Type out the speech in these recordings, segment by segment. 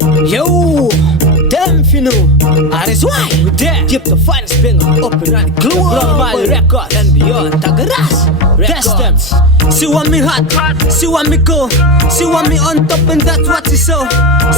Yo, damn if you know, that is why we there. Keep the finest banger up and running. Global Valley Records and beyond. Thugga Rass, test them. She want me hot, she want me cool, she want me on top and that's what she saw.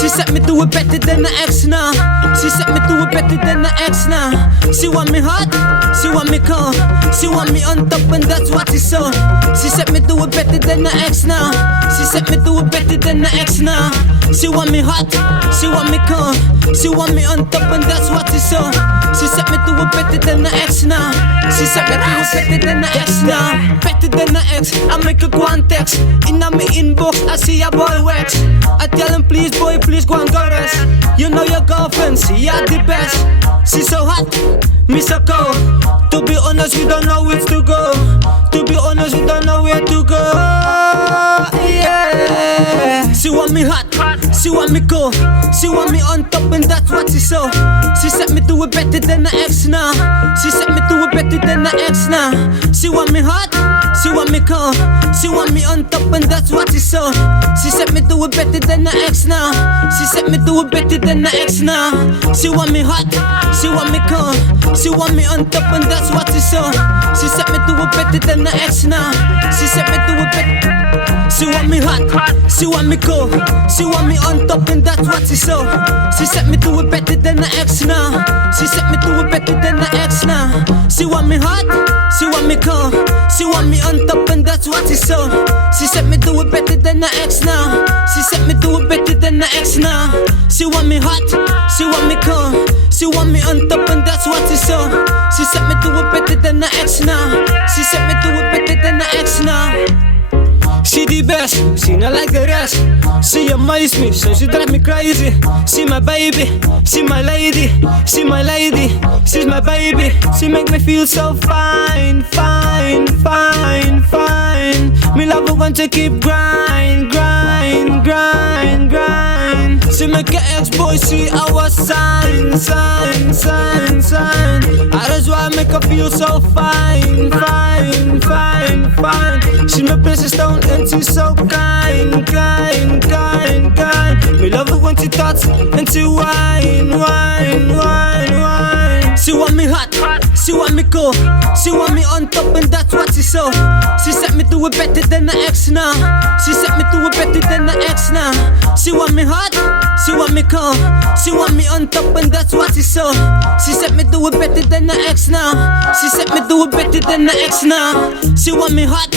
She set me to it better than the ex now. She set me to it better than the ex now. She want me hot, she want me cool, she want me on top and that's what she saw. She set me to it better than the ex now. She set me to it better than the ex now. She want me hot, she want me cool, she want me on top and that's what she saw. She set me to it better than the ex now. She set me to it better than the ex now. Better than the ex, I make a go and text. In my inbox, I see a boy wax. I tell him please boy, please go and go rest. You know your girlfriend, she are the best. She's so hot, me so cold. To be honest, we don't know where to go. To be honest, we don't know where to go. Yeah. She want me hot, she want me cool, she want me on top and that's what she saw. She set me to it better than the ex now. She set me to it better than the ex now. She want me hot, she want me cool, she want me on top and that's what she saw. She set me to it better than the ex now. She set me to it better than the ex now. She want me hot, she want me cool, she want me on top and that's what she saw. She set me to it better than the ex now. She set me to it better. She want me hot, she want me cool, she want me on top and that's what she saw. She set me to it better than the ex now. She set me to it better than the ex now. She want me hot, she want me cool, she want me on top and that's what she saw. She set me to it better than the ex now. She set me to it better than the ex now. She want me hot, she want me cool, she want me on top and that's what she saw. She set me to it better than the ex now. She set me to it better than the ex now. She the best, she not like the rest. She amaze me, so she drive me crazy. She my baby, she my lady, she my lady, she's my baby. She make me feel so fine, fine, fine, fine. Me love her want to keep grind, grind, grind, grind. She make her ex-boy see our sign, sign, sign, sign. That's why I make her feel so fine, fine, fine, fine. She my precious stone and she's so kind, kind, kind, kind. Me love her when she touch and she whine, whine, whine, whine. She want me hot, she want me cool, she want me on top and that's what she saw. She set me to it better than the ex now. She set me to it better than the ex now. She want me hot, she want me cool, she want me on top and that's what she saw. She set me to it better than the ex now. She set me to it better than the ex now. She want me hot,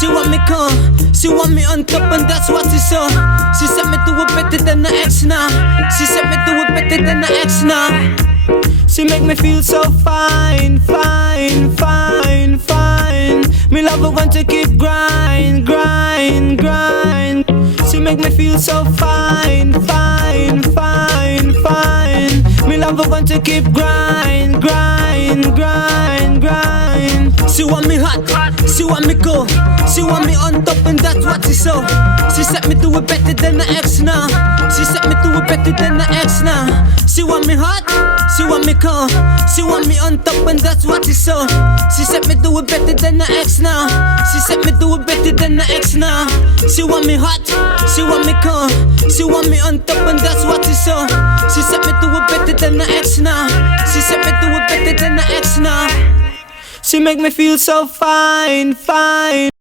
she want me cool, she want me on top and that's what she saw. She set me to it better than the ex now. She set me to it better than the ex now. She make me feel so fine, fine, fine, fine. Me love her want to keep grind, grind, grind. She make me feel so fine, fine, fine, fine. Me love her want to keep grind, grind, grind, grind. She want me hot, she want me cool, she want me on top and that's what she saw. She set me to it better than the ex now. She set me to it better than the ex now. She want me hot, she want me cool, she want me on top and that's what she saw. She set me to it better than the ex now. She set me to it better than the ex now. She want me hot, she want me cool, she want me on top and that's what she saw. She set me to it better than the ex now. She set me to it better than the ex now. She make me feel so fine, fine.